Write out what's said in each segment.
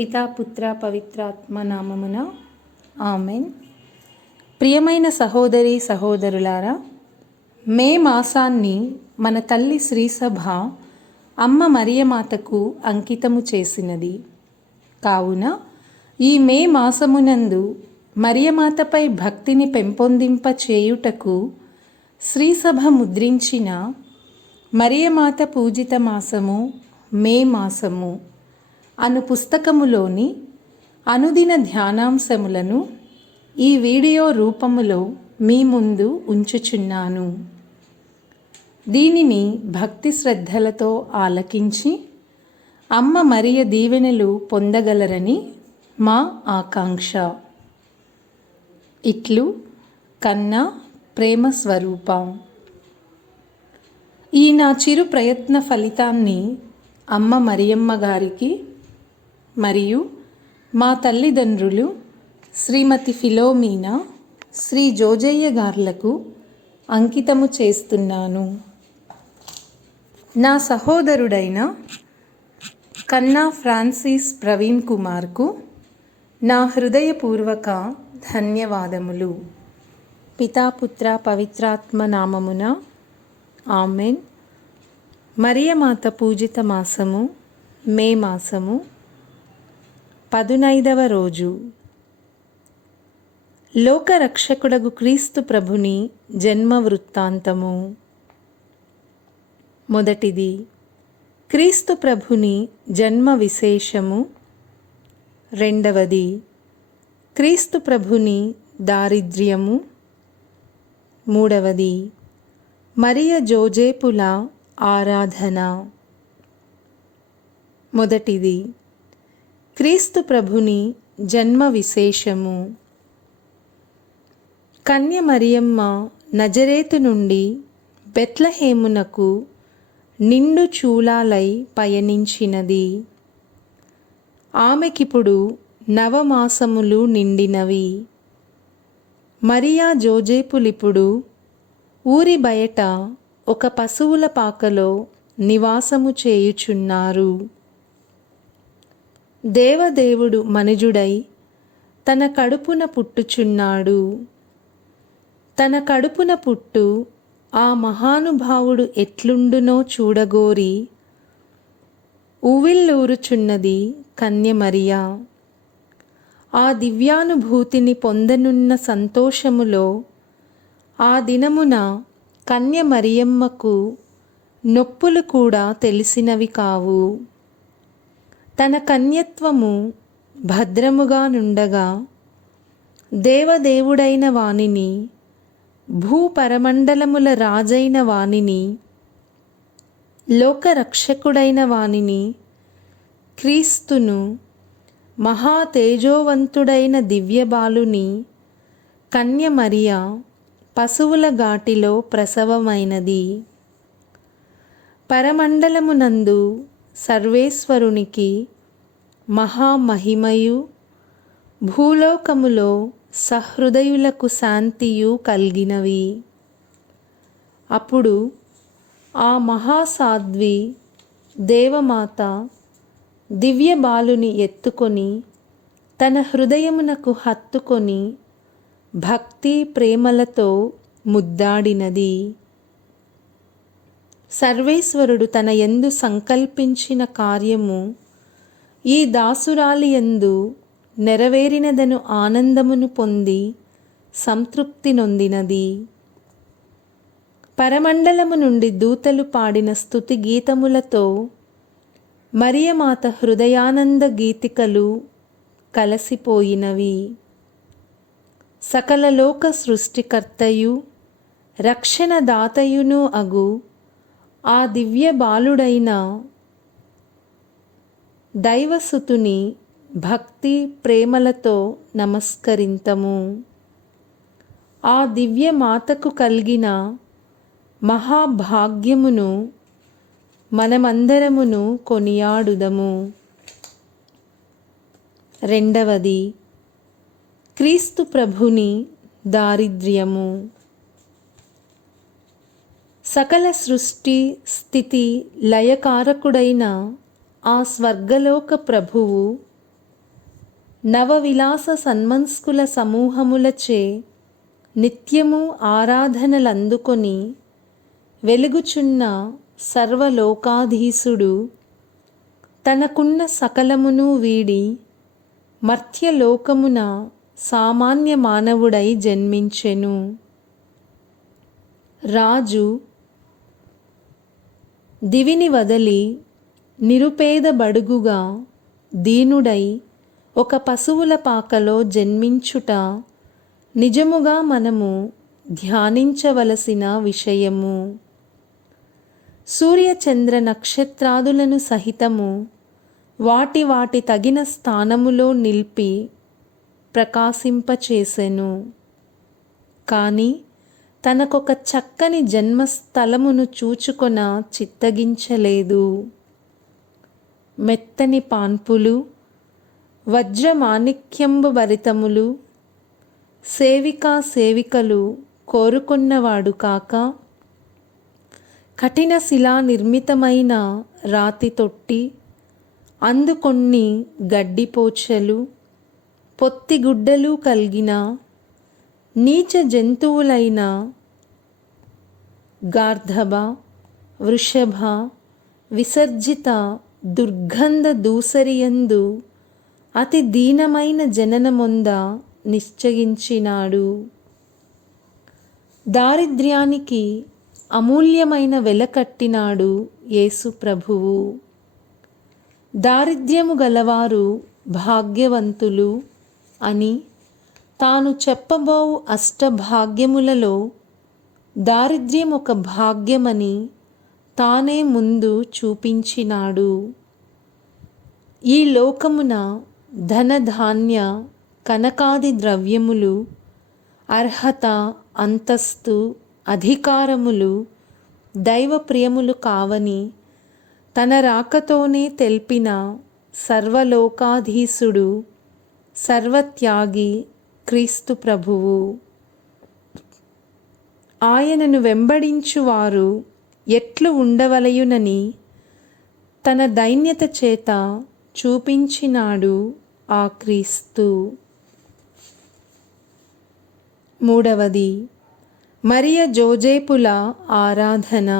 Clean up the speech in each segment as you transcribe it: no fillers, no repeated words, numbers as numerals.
పితా పుత్ర పవిత్రాత్మ నామమున ఆమెన్. ప్రియమైన సహోదరి సహోదరులారా, మే మాసాన్ని మన తల్లి శ్రీసభ అమ్మ మరియమాతకు అంకితము చేసినది. కావున ఈ మే మాసమునందు మరియమాతపై భక్తిని పెంపొందింప చేయుటకు శ్రీసభ ముద్రించిన మరియమాత పూజిత మాసము మే మాసము అను పుస్తకములోని అనుదిన ధ్యానాంశములను ఈ వీడియో రూపములో మీ ముందు ఉంచుచున్నాను. దీనిని భక్తి శ్రద్ధలతో ఆలకించి అమ్మ మరియ దీవెనలు పొందగలరని మా ఆకాంక్ష. ఇట్లు కన్నా ప్రేమ స్వరూప. ఈ నా చిరు ప్రయత్న ఫలితాన్ని అమ్మ మరియమ్మ గారికి మరియు మా తల్లిదండ్రులు శ్రీమతి ఫిలోమీనా, శ్రీ జోజయ్య గార్లకు అంకితము చేస్తున్నాను. నా సహోదరుడైన కన్నా ఫ్రాన్సిస్ ప్రవీణ్ కుమార్కు నా హృదయపూర్వక ధన్యవాదములు. పితాపుత్ర పవిత్రాత్మ నామమున ఆమెన్. మరియమాత పూజిత మాసము మే మాసము 15వ రోజు. లోకరక్షకుడగు క్రీస్తు ప్రభుని జన్మ వృత్తాంతము. మొదటిది, క్రీస్తు ప్రభుని జన్మ విశేషము. రెండవది, క్రీస్తు ప్రభుని దారిద్ర్యము. మూడవది, మరియ జోజేపుల ఆరాధన. మొదటిది, క్రీస్తు ప్రభుని జన్మ విశేషము. కన్య మరియమ్మ నజరేతు నుండి బెత్లెహేమునకు నిండు చూలాలై పయనించినది. ఆమెకిప్పుడు నవమాసములు నిండినవి. మరియా జోజేపులిప్పుడు ఊరి బయట ఒక పశువుల పాకలో నివాసము చేయుచున్నారు. దేవదేవుడు మనుజుడై తన కడుపున పుట్టుచున్నాడు. తన కడుపున పుట్టు ఆ మహానుభావుడు ఎట్లుండునో చూడగోరి ఉవ్విళ్ళూరుచున్నది కన్య మరియ. ఆ దివ్యానుభూతిని పొందనున్న సంతోషములో ఆ దినమున కన్య మరియమ్మకు నొప్పులు కూడా తెలిసినవి కావు. తన కన్యత్వము భద్రముగా నుండగా దేవదేవుడైన వానిని, భూపరమండలముల రాజైన వానిని, లోకరక్షకుడైన వానిని, క్రీస్తును, మహా తేజోవంతుడైన దివ్యబాలుని కన్య మరియ పశువుల ఘాటిలో ప్రసవమైనది. పరమండలమునందు సర్వేశ్వరునికి మహామహిమయు, భూలోకములో సహృదయులకు శాంతియు కలిగినవి. అప్పుడు ఆ మహాసాధ్వి దేవమాత దివ్య బాలుని ఎత్తుకొని తన హృదయమునకు హత్తుకొని భక్తి ప్రేమలతో ముద్దాడినది. సర్వేశ్వరుడు తన యందు సంకల్పించిన కార్యము ఈ దాసురాలి యందు నెరవేరినదను ఆనందమును పొంది సంతృప్తి నొందినది. పరమండలము నుండి దూతలు పాడిన స్తుతి గీతములతో మరియమాత హృదయానంద గీతికలు కలసిపోయినవి. సకల లోక సృష్టికర్తయు రక్షణదాతయును అగు ఆ దివ్య బాలుడైన దైవసుతుని భక్తి ప్రేమలతో నమస్కరింతము. ఆ దివ్య మాతకు కలిగిన మహాభాగ్యమును మనమందరమును కొనియాడుదము. రెండవది, క్రీస్తు ప్రభుని దారిద్ర్యము. సకల సృష్టి స్థితి లయకారకుడైన ఆ స్వర్గలోక ప్రభువు నవవిలాస సన్మనస్కుల సమూహములచే నిత్యము ఆరాధనలందుకొని వెలుగుచున్న సర్వలోకాధీశుడు తనకున్న సకలమును వీడి మర్త్యలోకమున సామాన్య మానవుడై జన్మించెను. రాజు దివిని వదలి నిరుపేద బడుగుగా దీనుడై ఒక పశువుల పాకలో జన్మించుట నిజముగా మనము ధ్యానించవలసిన విషయము. సూర్యచంద్ర నక్షత్రాదులను సహితము వాటి వాటి తగిన స్థానములో నిలిపి ప్రకాశింపచేసెను. కానీ తనకొక చక్కని జన్మస్థలమును చూచుకొన చిత్తగించలేదు. మెత్తని పాన్పులు, వజ్రమాణిక్యంబు భరితములు సేవికా సేవికలు కోరుకున్నవాడు కాక, కఠిన శిలా నిర్మితమైన రాతి తొట్టి, అందుకొన్ని గడ్డిపోచలు, పొత్తిగుడ్డలు కలిగిన నీచ జంతువులైన గార్ధబ, వృషభ విసర్జిత దుర్గంధ దూసరియందు అతి దీనమైన జననమొంద నిశ్చయించినాడు. దారిద్ర్యానికి అమూల్యమైన వెల కట్టినాడు యేసు ప్రభువు. దారిద్ర్యము గలవారు భాగ్యవంతులు అని తాను చెప్పబోవు అష్టభాగ్యములలో దారిద్ర్యం ఒక భాగ్యమని తానే ముందు చూపించినాడు. ఈ లోకమున ధనధాన్య కనకాది ద్రవ్యములు, అర్హత, అంతస్తు, అధికారములు దైవప్రియములు కావని తన రాకతోనే తెల్పిన సర్వలోకాధీశుడు, సర్వత్యాగి క్రీస్తు ప్రభువు. ఆయనను వెంబడించువారు ఎట్లు ఉండవలయునని తన దైన్యత చేత చూపించినాడు ఆ క్రీస్తు. మూడవది, మరియ జోజేపుల ఆరాధన.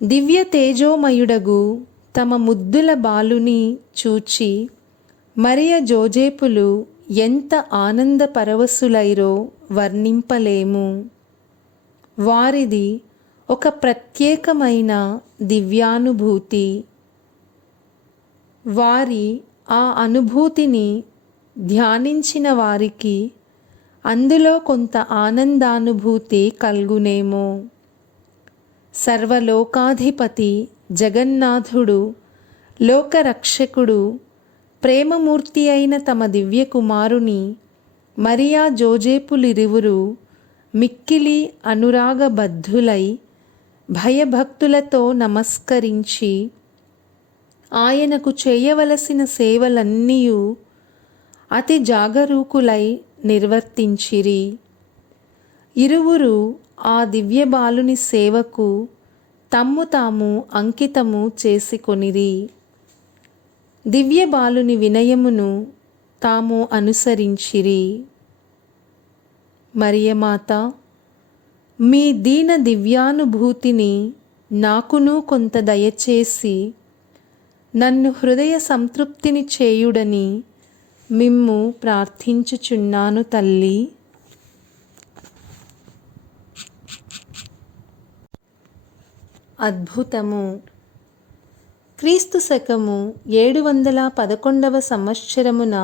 దివ్య తేజోమయుడగు తమ ముద్దుల బాలుని చూచి మరియ జోజేపులు ఎంత ఆనంద పరవశులైరో వర్ణింపలేము. వారిది ఒక ప్రత్యేకమైన దివ్యానుభూతి. వారి ఆ అనుభూతిని ధ్యానించిన వారికి అందులో కొంత ఆనందానుభూతి కల్గునేమో. సర్వలోకాధిపతి జగన్నాథుడు, లోకరక్షకుడు, ప్రేమమూర్తి అయిన తమ దివ్య కుమారుని మరియా జోజేపులిరువురు మిక్కిలి అనురాగబద్ధులై భయభక్తులతో నమస్కరించి ఆయనకు చేయవలసిన సేవలన్నీయు అతి జాగరూకులై నిర్వర్తించిరి. ఇరువురు ఆ దివ్య బాలుని సేవకు తమ్ము తాము అంకితము చేసుకొనిరి. దివ్య బాలుని వినయమును తాము అనుసరించిరి. మరియమాత, మీ దీన దివ్యానుభూతిని నాకును కొంత దయచేసి నన్ను హృదయ సంతృప్తిని చేయుడని మిమ్ము ప్రార్థించుచున్నాను తల్లి. అద్భుతము. క్రీస్తు శకము 711 సంవత్సరమున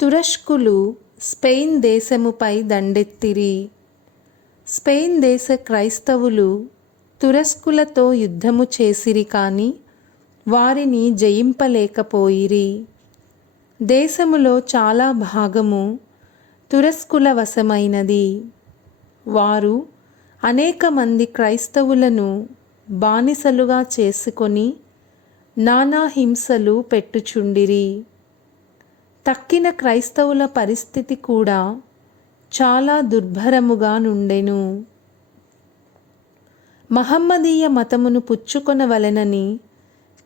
తురష్కులు స్పెయిన్ దేశముపై దండెత్తిరి. స్పెయిన్ దేశ క్రైస్తవులు తురస్కులతో యుద్ధము చేసిరి కానీ వారిని జయింపలేకపోయిరి. దేశములో చాలా భాగము తురస్కుల వశమైనది. వారు అనేక మంది క్రైస్తవులను బానిసలుగా చేసుకొని నానా హింసలు పెట్టుచుండిరి. తక్కిన క్రైస్తవుల పరిస్థితి కూడా చాలా దుర్భరముగా నుండెను. మహమ్మదీయ మతమును పుచ్చుకొనవలెనని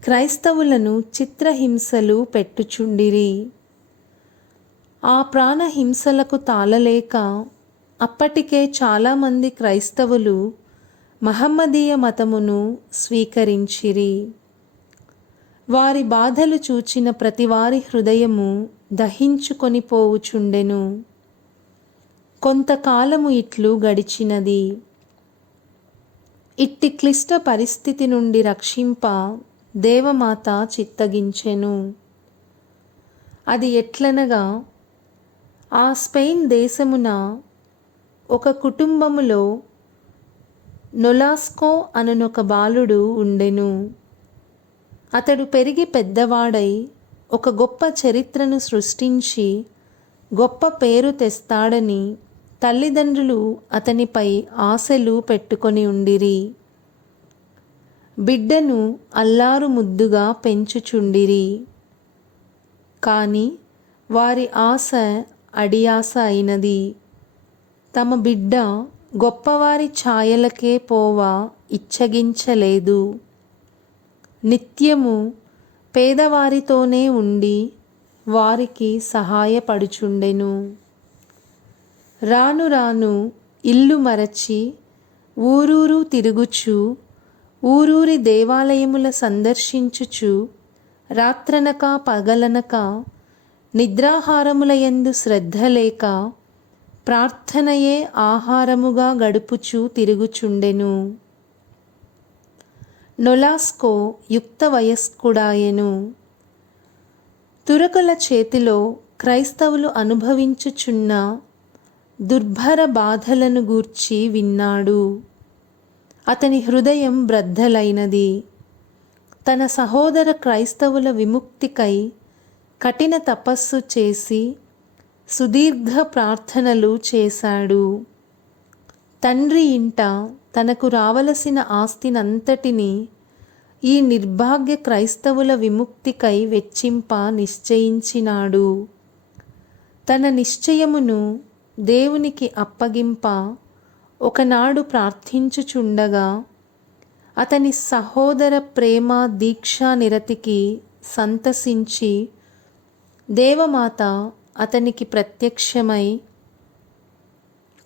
క్రైస్తవులను చిత్రహింసలు పెట్టుచుండిరి. ఆ ప్రాణహింసలకు తాళలేక అప్పటికే చాలామంది క్రైస్తవులు మహమ్మదీయ మతమును స్వీకరించిరి. వారి బాధలు చూచిన ప్రతివారి హృదయము దహించుకొని పోవుచుండెను. కొంతకాలము ఇట్లు గడిచినది. ఇట్టి క్లిష్ట పరిస్థితి నుండి రక్షింప దేవమాత చిత్తగించెను. అది ఎట్లనగా, ఆ స్పెయిన్ దేశమున ఒక కుటుంబములో నొలాస్కో అనునొక బాలుడు ఉండెను. అతడు పెరిగి పెద్దవాడై ఒక గొప్ప చరిత్రను సృష్టించి గొప్ప పేరు తెస్తాడని తల్లిదండ్రులు అతనిపై ఆశలు పెట్టుకొని ఉండిరి. బిడ్డను అల్లారు ముద్దుగా పెంచుచుండిరి. కాని వారి ఆశ అడియాస అయినది. తమ బిడ్డ గొప్పవారి ఛాయలకే పోవ ఇచ్చగించలేదు. నిత్యము పేదవారితోనే ఉండి వారికి సహాయపడుచుండెను. రాను రాను ఇల్లు మరచి ఊరూరు తిరుగుచు ఊరూరి దేవాలయముల సందర్శించుచు రాత్రనక పగలనక నిద్రాహారములయందు శ్రద్ధ లేక ప్రార్థనయే ఆహారముగా గడుపుచు తిరుగుచుండెను. నొలాస్కో యుక్త వయస్కుడాయెను. తురకల చేతిలో క్రైస్తవులు అనుభవించుచున్న దుర్భర బాధలను గూర్చి విన్నాడు. అతని హృదయం బ్రద్దలైనది. తన సహోదర క్రైస్తవుల విముక్తికై కఠిన తపస్సు చేసి సుదీర్ఘ ప్రార్థనలు చేశాడు. తండ్రి ఇంట తనకు రావలసిన ఆస్తినంతటినీ ఈ నిర్భాగ్య క్రైస్తవుల విముక్తికై వెచ్చింప నిశ్చయించినాడు. తన నిశ్చయమును దేవునికి అప్పగింప ఒకనాడు ప్రార్థించుచుండగా అతని సహోదర ప్రేమ దీక్షా నిరతికి సంతసించి దేవమాత అతనికి ప్రత్యక్షమై,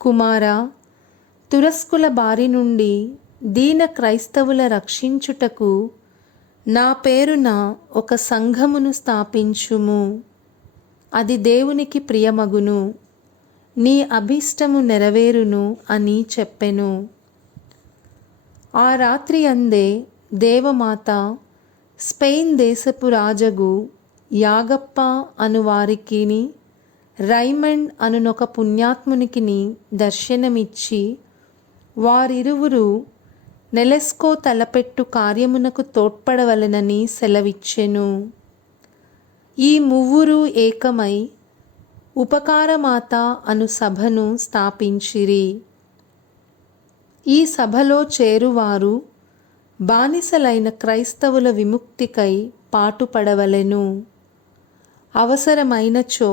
కుమారా, తురస్కుల బారి నుండి దీన క్రైస్తవుల రక్షించుటకు నా పేరున ఒక సంఘమును స్థాపించుము. అది దేవునికి ప్రియమగును. నీ అభిష్టము నెరవేరును అని చెప్పెను. ఆ రాత్రి అందే దేవమాత స్పెయిన్ దేశపు రాజగు యాగప్ప అనువారికిని రైమండ్ అనునొక పుణ్యాత్మునికిని దర్శనమిచ్చి వారిరువురు నెలెస్కో తలపెట్టు కార్యమునకు తోడ్పడవలెనని సెలవిచ్చెను. ఈ మువ్వురు ఏకమై ఉపకారమాత అను సభను స్థాపించిరి. ఈ సభలో చేరువారు బానిసలైన క్రైస్తవుల విముక్తికై పాటుపడవలెను. అవసరమైనచో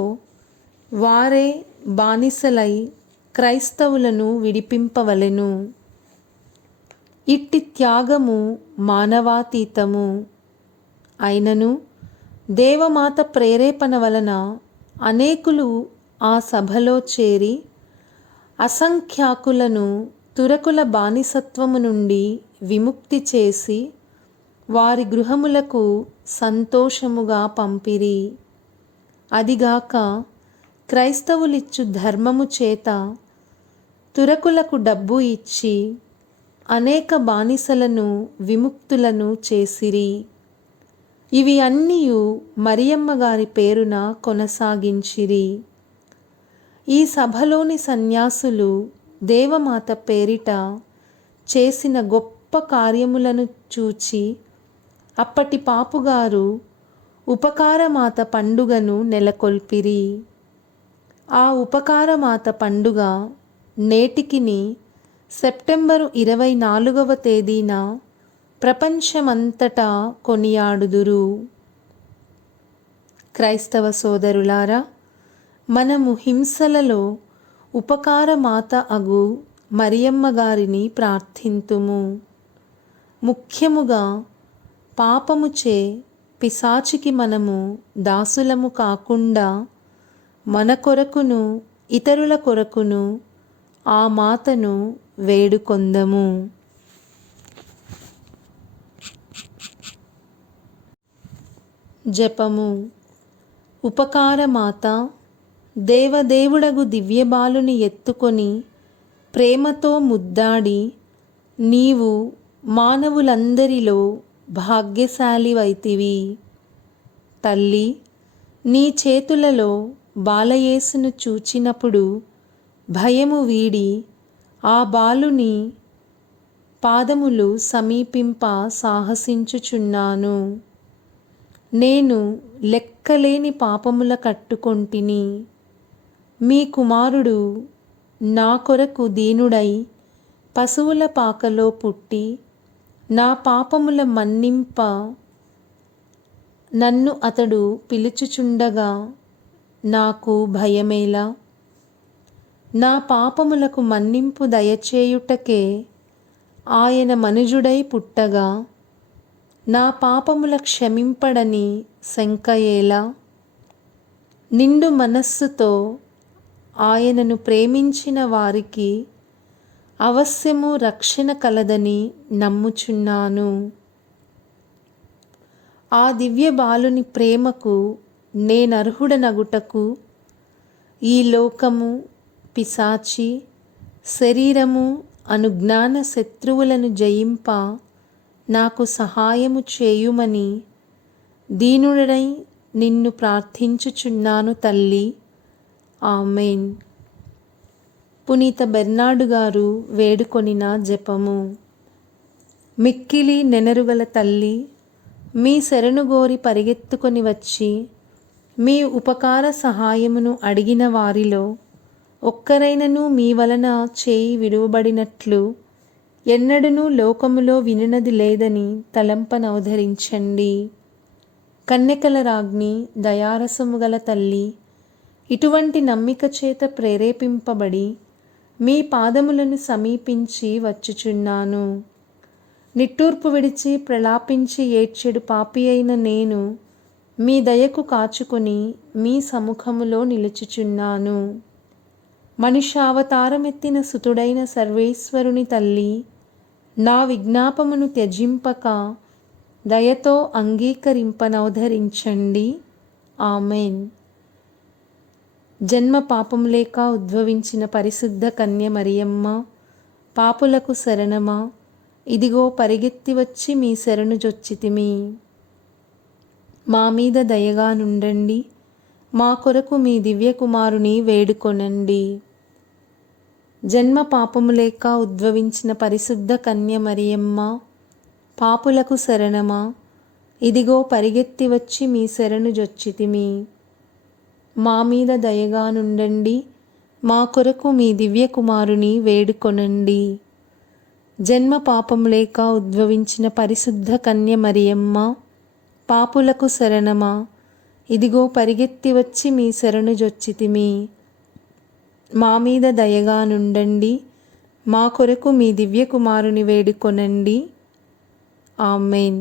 వారే బానిసలై క్రైస్తవులను విడిపింపవలెను. ఇట్టి త్యాగము మానవాతీతము. అయినను దేవమాత ప్రేరేపణ వలన అనేకులు ఆ సభలో చేరి అసంఖ్యాకులను తురకుల బానిసత్వము నుండి విముక్తి చేసి వారి గృహములకు సంతోషముగా పంపిరి. అదిగాక క్రైస్తవులిచ్చు ధర్మము చేత తురకులకు డబ్బు ఇచ్చి అనేక బానిసలను విముక్తులను చేసిరి. ఇవి అన్నీయు మరియమ్మ గారి పేరున కొనసాగించిరి. ఈ సభలోని సన్యాసులు దేవమాత పేరిట చేసిన గొప్ప కార్యములను చూచి అప్పటి పాపుగారు ఉపకారమాత పండుగను నెలకొల్పిరి. ఆ ఉపకారమాత పండుగ నేటికిని సెప్టెంబరు 24వ తేదీన ప్రపంచమంతటా కొనియాడుదురు. క్రైస్తవ సోదరులారా, మనము హింసలలో ఉపకారమాత అగు మరియమ్మ గారిని ప్రార్థింతుము. ముఖ్యముగా పాపముచే పిశాచికి మనము దాసులము కాకుండా మన కొరకును ఇతరుల కొరకును ఆ మాతను వేడుకొందము. జపము. ఉపకారమాత, దేవదేవుడగు దివ్యబాలుని ఎత్తుకొని ప్రేమతో ముద్దాడి నీవు మానవులందరిలో భాగ్యశాలివైతివి. తల్లి, నీ చేతులలో బాలయేసును చూచినప్పుడు భయము వీడి ఆ బాలుని పాదములు సమీపింప సాహసించుచున్నాను. నేను లెక్కలేని పాపముల కట్టుకొంటిని. మీ కుమారుడు నా కొరకు దీనుడై పశువుల పాకలో పుట్టి నా పాపముల మన్నింప నన్ను అతడు పిలుచుచుండగా నాకు భయమేలా? నా పాపములకు మన్నింపు దయచేయుటకే ఆయన మనుజుడై పుట్టగా నా పాపముల క్షమింపడని శంకయేలా? నిండు మనస్సుతో ఆయనను ప్రేమించిన వారికి అవశ్యము రక్షణ కలదని నమ్ముచున్నాను. ఆ దివ్య బాలుని ప్రేమకు నేనర్హుడనగుటకు ఈ లోకము, పిశాచి, శరీరము అనుజ్ఞాన శత్రువులను జయింప నాకు సహాయము చేయుమని దీనుడనై నిన్ను ప్రార్థించుచున్నాను తల్లి. ఆమెన్. పునీత బెర్నార్డు గారు వేడుకొనిన జపము. మిక్కిలి నెనరుగల తల్లి, మీ శరణుగోరి పరిగెత్తుకొని వచ్చి మీ ఉపకార సహాయమును అడిగిన వారిలో ఒక్కరైనను మీ వలన చేయి విడువబడినట్లు ఎన్నడూనూ లోకములో వినినది లేదని తలంపనవధరించండి. కన్యకల రాజ్ఞి, దయారసము గల తల్లి, ఇటువంటి నమ్మిక చేత ప్రేరేపింపబడి మీ పాదములను సమీపించి వచ్చుచున్నాను. నిట్టూర్పు విడిచి ప్రలాపించి ఏడ్చెడు పాపి అయిన నేను మీ దయకు కాచుకొని మీ సముఖములో నిలుచుచున్నాను. మనుష్యావతారమెత్తిన సుతుడైన సర్వేశ్వరుని తల్లి, నా విజ్ఞాపమును త్యజింపక దయతో అంగీకరింపనవధరించండి. ఆమెన్. జన్మ పాపము లేక ఉద్భవించిన పరిశుద్ధ కన్య మరియమ్మ, పాపులకు శరణమా, ఇదిగో పరిగెత్తి వచ్చి మీ శరణు జొచ్చితిమి. మా మీద దయగా నుండండి, మా కొరకు మీ దివ్యకుమారుని వేడుకొనండి. జన్మ పాపము లేక ఉద్భవించిన పరిశుద్ధ కన్య మరియమ్మ, పాపులకు శరణమా, ఇదిగో పరిగెత్తి వచ్చి మీ శరణు జొచ్చితిమి. మా మీద దయగా నుండండి, మా కొరకు మీ దివ్యకుమారుని వేడుకొనండి. జన్మ పాపము లేక ఉద్భవించిన పరిశుద్ధ కన్య మరియమ్మ, పాపులకు శరణమా, ఇదిగో పరిగెత్తి వచ్చి మీ శరణు జొచ్చితిమి. మా మీద దయగా నుండండి, మా కొరకు మీ దివ్యకుమారుని వేడుకొనండి. ఆమెన్.